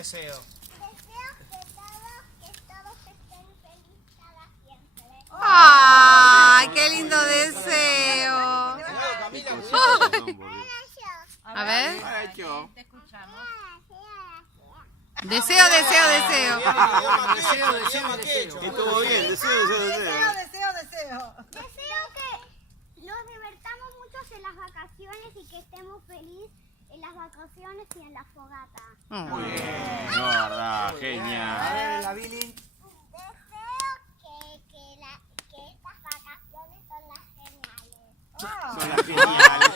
deseo? ¡Ay, qué lindo deseo! A ver. Te escuchamos. Deseo, deseo, deseo. Deseo, deseo, deseo. Estuvo bien, deseo. Deseo que nos divertamos mucho en las vacaciones y que estemos felices en las vacaciones y en la fogata. Muy bien, no, verdad, genial. A ver, la Billy. Deseo que estas vacaciones son las geniales. Son las geniales.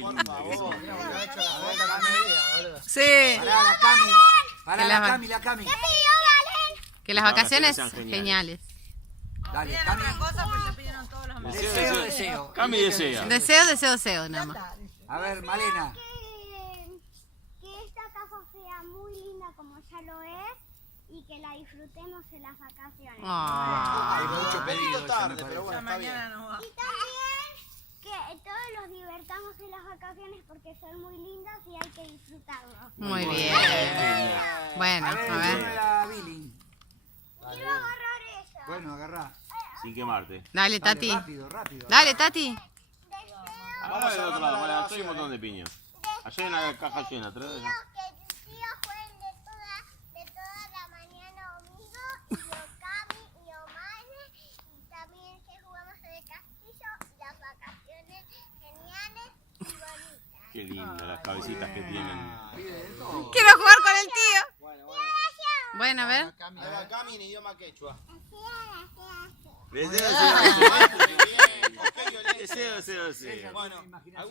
Por favor. Sí. Pará la Cami. Pará Que la las- Cami, la Cami. ¿Qué pidió Valen? Que las vacaciones sean geniales. Dale, Piden Cami. otra cosa, pues ya pidieron todos los más. Deseo, deseo. Cami desea. Deseo, deseo, deseo, nada más. A ver, Malena. Que esta casa sea muy linda como ya lo es y que la disfrutemos en las vacaciones. Ah. Hay mucho pedido tarde, eso me pero parece. bueno, está bien. Mañana nos va. Y también que todos los divertamos en las vacaciones porque son muy lindas y hay que disfrutarlos. Muy bien. Bueno, A a ver, dame ver. la Billy. Quiero agarrar ella. Bueno, agarrá. Sin quemarte. Dale, Dale, Tati. rápido, rápido. Dale, Tati. Ahora del otro lado, Mariana, hay un montón de piñas. Allá hay una caja llena, trae de allá. Que tus tíos jueguen de toda la mañana conmigo y yo Cami y Omane y también que jugamos en el castillo y las vacaciones geniales y bonitas. Qué lindo las cabecitas que tienen. Pide de todo. Quiero jugar con el tío. Bueno. Bueno, a ver. Ahí va Cami en idioma quechua. Deseo, Muy bien. Ok, Violeta. deseo. Bueno, Imaginación.